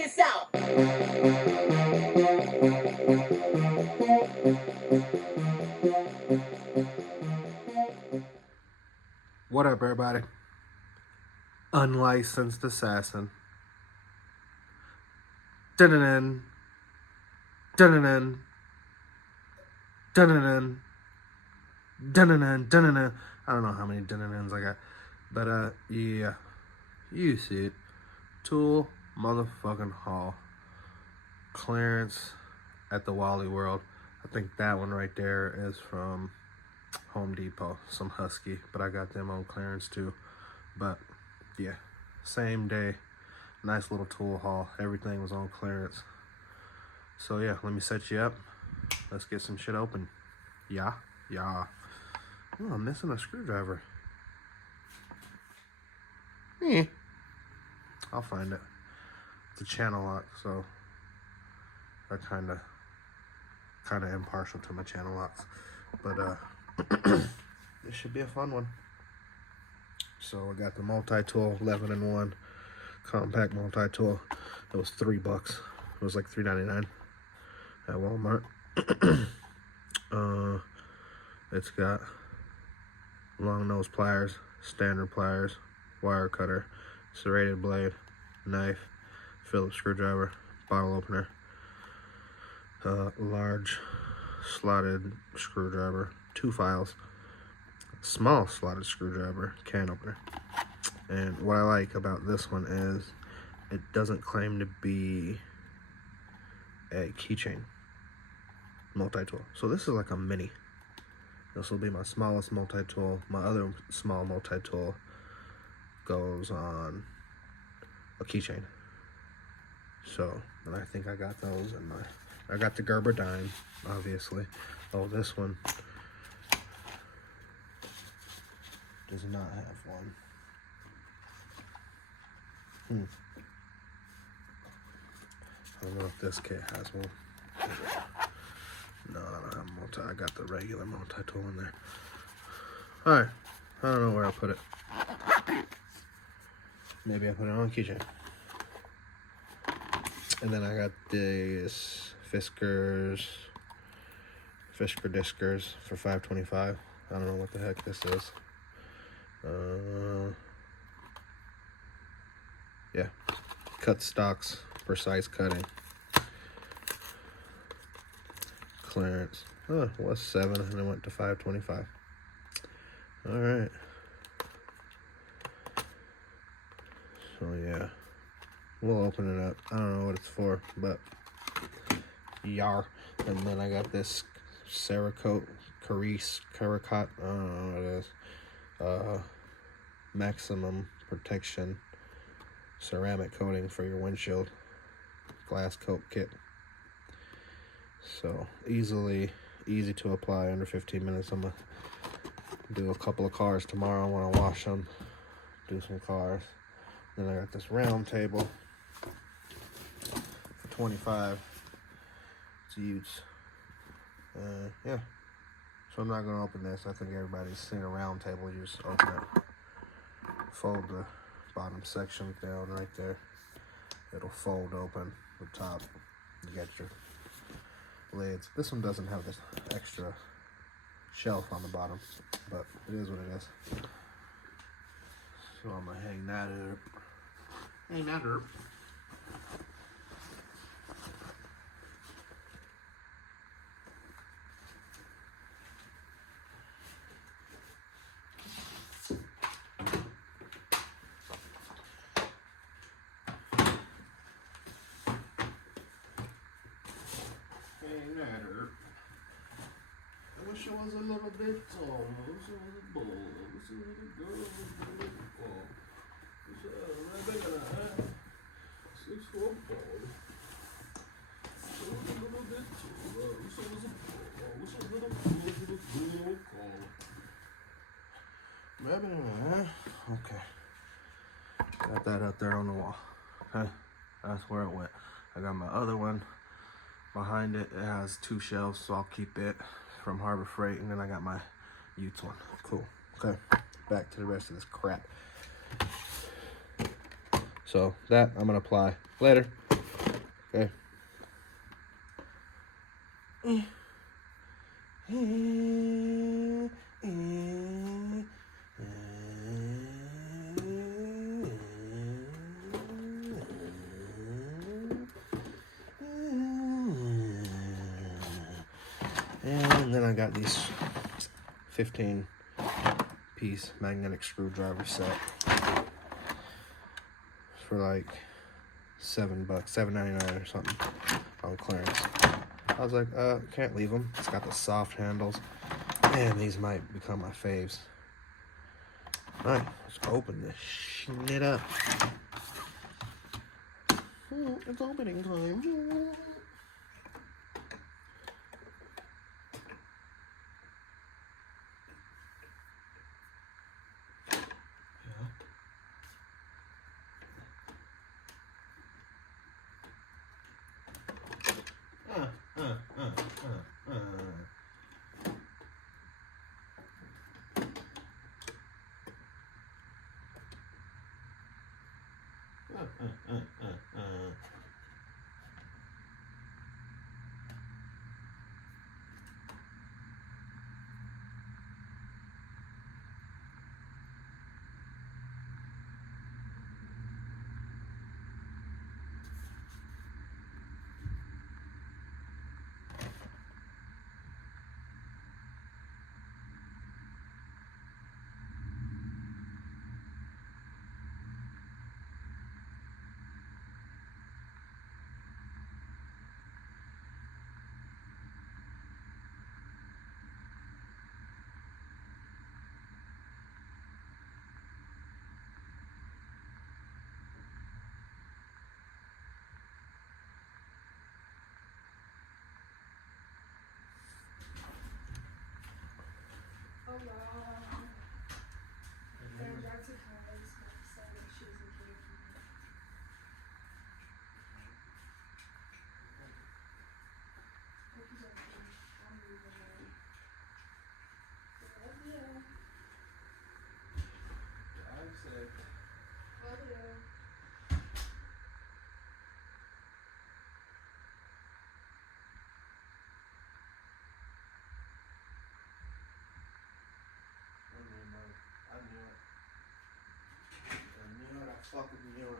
this out. What up, everybody? Unlicensed assassin. Dun-dun-dun. Dun-dun-dun. Dun-dun-dun. Dun-dun-dun. Dun-dun-dun. I don't know how many dun-dun-duns I got. But, yeah. You see it. Tool motherfucking haul. Clearance at the Wally World. I think that one right there is from Home Depot. Some Husky. But I got them on clearance too. But, yeah. Same day. Nice little tool haul. Everything was on clearance. So yeah, let me set you up. Let's get some shit open. Yeah. Oh, I'm missing a screwdriver. I'll find it. It's a channel lock, so I'm kind of impartial to my channel locks. But this should be a fun one. So I got the multi-tool 11-in-1 compact multi-tool. It was $3. It was like $3.99 at Walmart. It's got long nose pliers, standard pliers, wire cutter, serrated blade, knife, Phillips screwdriver, bottle opener, large slotted screwdriver, 2 files, small slotted screwdriver, can opener. And what I like about this one is it doesn't claim to be a keychain multi-tool. So this is like a mini. This will be my smallest multi-tool. My other small multi-tool goes on a keychain. So, and I think I got those in my... I got the Gerber dime, obviously. Oh, this one does not have one. I don't know if this kit has one. No, I don't have multi. I got the regular multi-tool in there. Alright. I don't know where I put it. Maybe I put it on a keychain. And then I got this Fisker Diskers for $5.25. I don't know what the heck this is. Yeah. Cut stocks, precise cutting. Clearance. Oh, it was $7 and it went to $5.25. Alright. So yeah. We'll open it up. I don't know what it's for, but yar. And then I got this Cerakote, Caracote, I don't know what it is. Maximum protection ceramic coating for your windshield. Glass coat kit. So easy to apply, under 15 minutes. I'm gonna do a couple of cars tomorrow. I want to wash them, do some cars. Then I got this round table for $25. It's Utes. Yeah. So I'm not gonna open this. I think everybody's seen a round table. You just open it, fold the bottom section down right there. It'll fold open the top. You got your lids. This one doesn't have this extra shelf on the bottom, but it is what it is. So I'm gonna hang that up. I wish it was a little bit taller. I wish it was a bull. I wish it was a girl. I wish it was a ball. I wish it was a bigger than that. 6'4" ball. I wish it was a little bit taller. I wish it was a ball. I wish it was a little ball. Rabbit in that. Okay. Got that up there on the wall. Okay. That's where it went. I got my other one behind it. It has 2 shelves, so I'll keep it from Harbor Freight. And then I got my Utes one. Cool. Okay. Back to the rest of this crap. So that I'm going to apply later. Okay. And then I got these 15-piece magnetic screwdriver set for like $7, $7.99 or something on clearance. I was like, can't leave them. It's got the soft handles. Man, these might become my faves. Alright, let's open this shit up. It's opening time. I fucking knew it.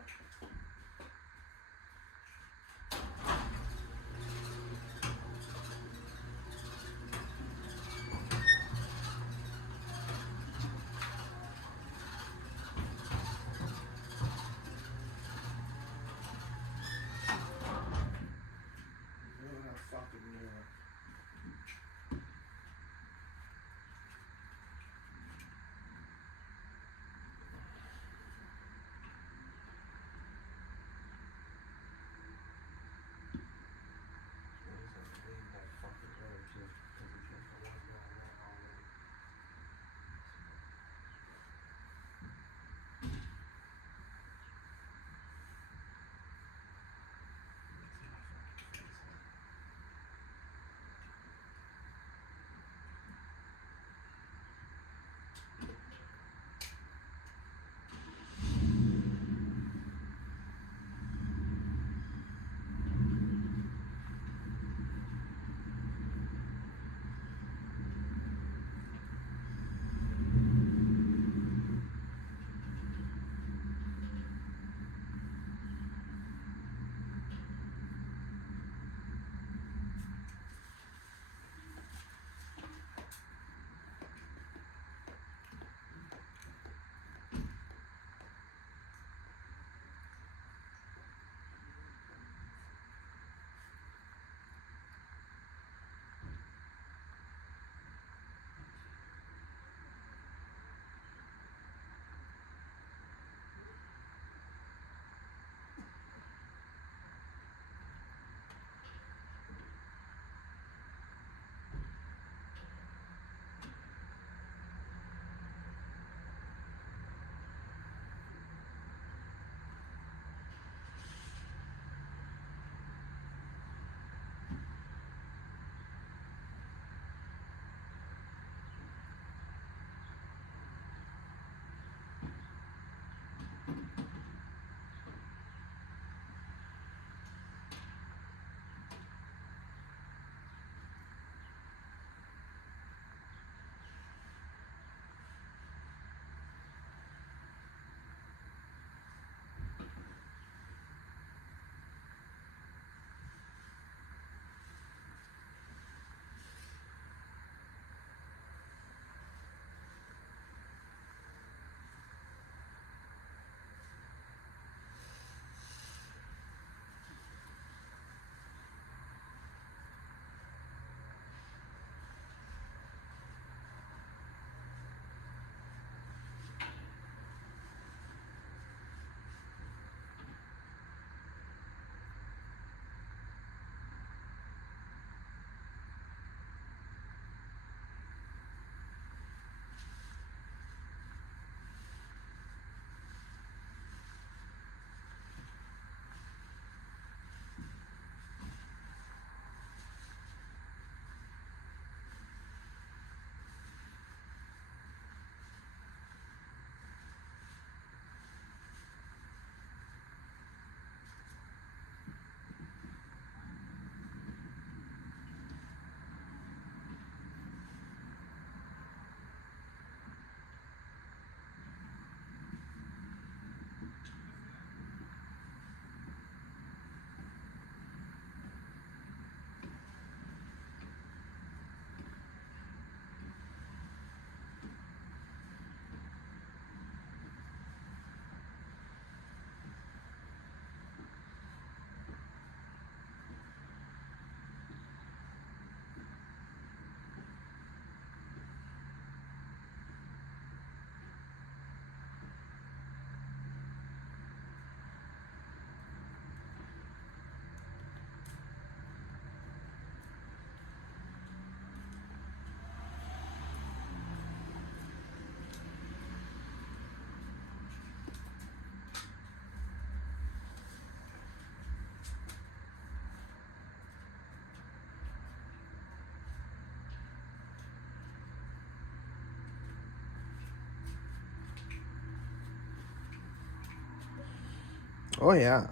Oh, yeah.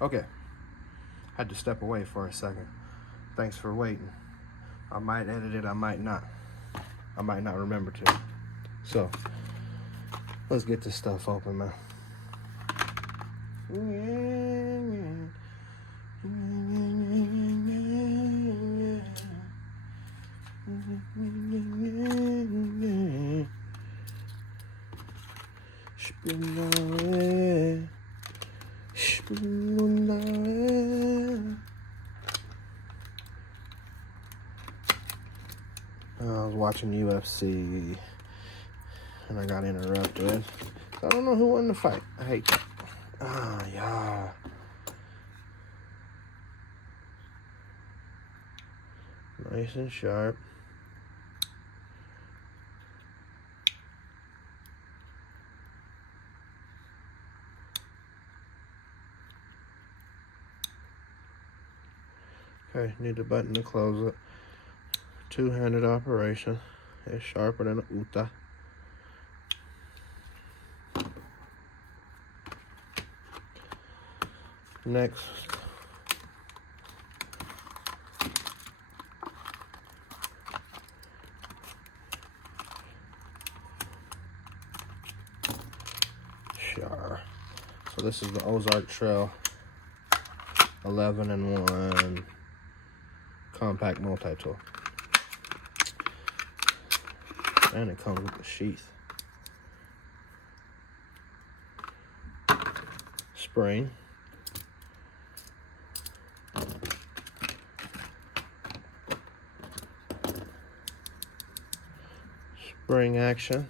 Okay. Had to step away for a second. Thanks for waiting. I might edit it, I might not. I might not remember to. So, let's get this stuff open, man. I was watching UFC and I got interrupted. So I don't know who won the fight. I hate that. Ah, yeah. Nice and sharp. Okay, need the button to close it. Two-handed operation. It's sharper than a uta. Next. Sure. So this is the Ozark Trail 11-in-1 compact multi-tool. And it comes with a sheath. Spring. Spring action.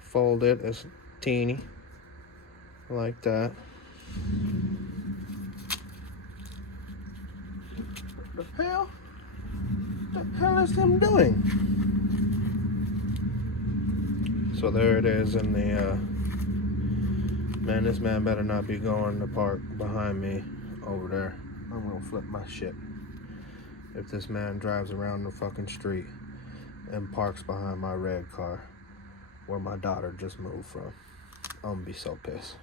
Fold it as teeny. Like that. What the hell? What the hell is him doing? So there it is in the, man, this man better not be going to park behind me over there. I'm gonna flip my shit. If this man drives around the fucking street and parks behind my red car where my daughter just moved from, I'm gonna be so pissed.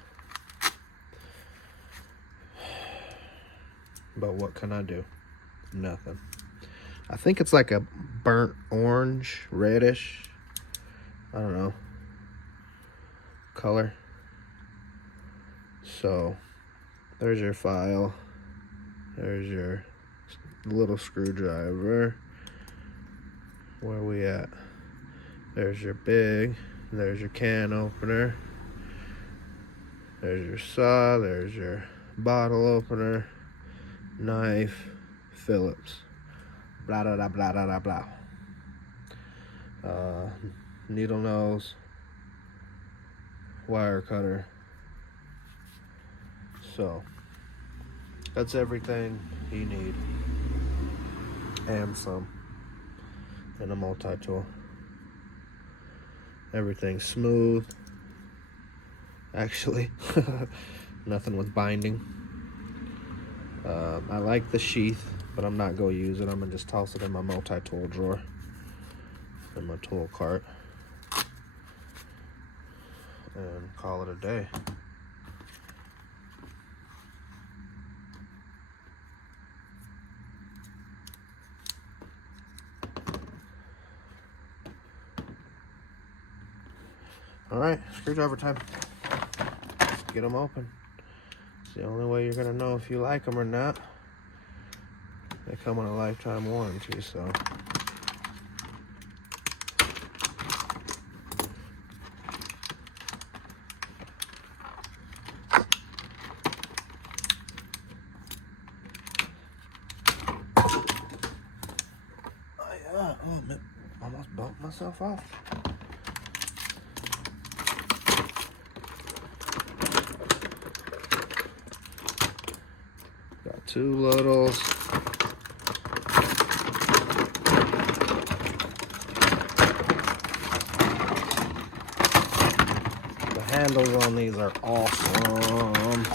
But what can I do? Nothing. I think it's like a burnt orange, reddish, I don't know, color. So there's your file. There's your little screwdriver. Where are we at? There's your big. There's your can opener. There's your saw. There's your bottle opener. Knife. Phillips. Blah, blah, blah, blah, blah, blah. Needle nose. Wire cutter. So that's everything you need. And some. And a multi-tool. Everything's smooth. Actually, nothing with binding. I like the sheath, but I'm not going to use it. I'm going to just toss it in my multi-tool drawer. In my tool cart. And call it a day. Alright, screwdriver time. Let's get them open. It's the only way you're going to know if you like them or not. They come on a lifetime warranty, so. Oh yeah, oh man, almost bumped myself off. Got two littles. The handles on these are awesome.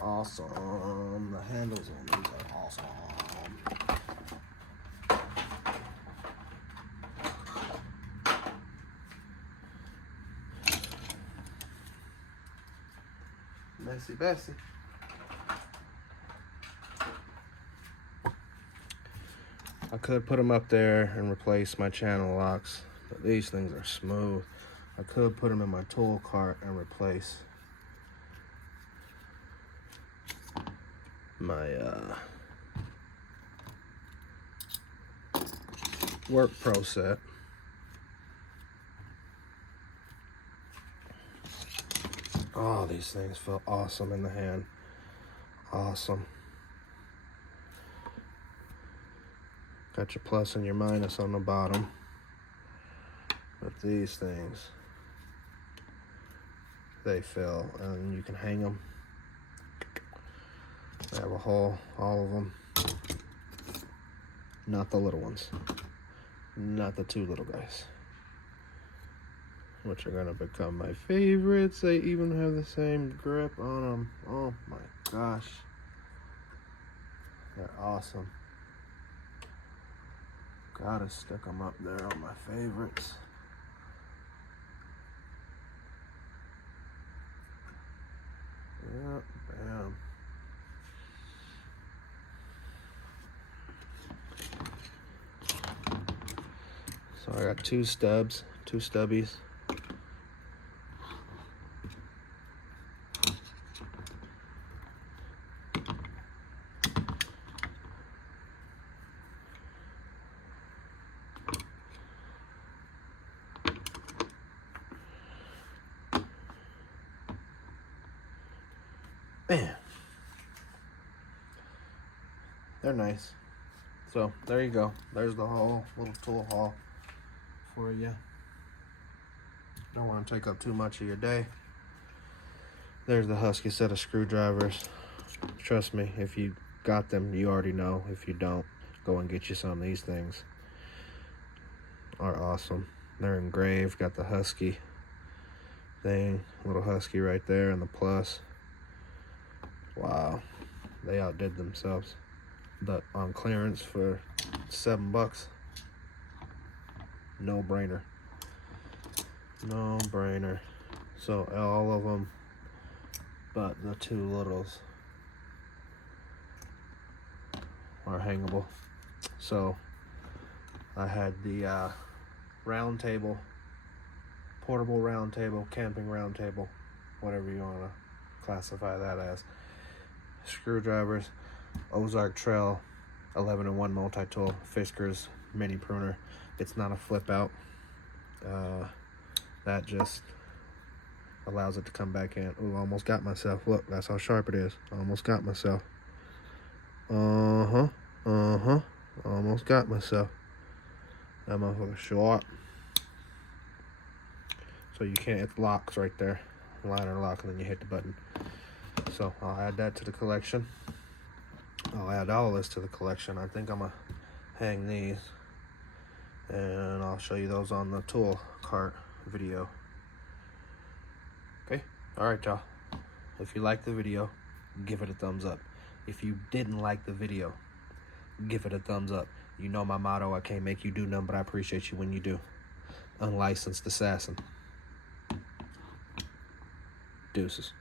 Awesome. The handles on these are awesome. Messy Bessie. I could put them up there and replace my channel locks, but these things are smooth. I could put them in my tool cart and replace my Work Pro set. Oh, these things feel awesome in the hand. Awesome. Got your plus and your minus on the bottom. But these things, they feel, and you can hang them. They have a hole, all of them. Not the little ones. Not the two little guys, which are gonna become my favorites. They even have the same grip on them. Oh my gosh. They're awesome. Gotta stick them up there on my favorites. Yep, bam. So I got two stubs, two stubbies. Man, they're nice. So there you go. There's the whole little tool haul for you. Don't want to take up too much of your day. There's the Husky set of screwdrivers. Trust me, if you got them, you already know. If you don't, go and get you some. These things are awesome. They're engraved. Got the Husky thing, little Husky right there, and the plus. Wow, they outdid themselves. But on clearance for $7, no brainer. No brainer. So all of them, but the two littles are hangable. So I had the round table, portable round table, camping round table, whatever you want to classify that as. Screwdrivers, Ozark Trail 11-in-1 multi-tool, Fisker's mini pruner. It's not a flip out. That just allows it to come back in. Ooh, almost got myself. Look, that's how sharp it is. Almost got myself. Almost got myself. That motherfucker's sharp. So you can't, it locks right there. Liner lock, and then you hit the button. So I'll add that to the collection. I'll add all this to the collection. I think I'm gonna hang these, and I'll show you those on the tool cart video. Okay, all right, y'all. If you liked the video, give it a thumbs up. If you didn't like the video, give it a thumbs up. You know my motto, I can't make you do nothing, but I appreciate you when you do. Unlicensed assassin. Deuces.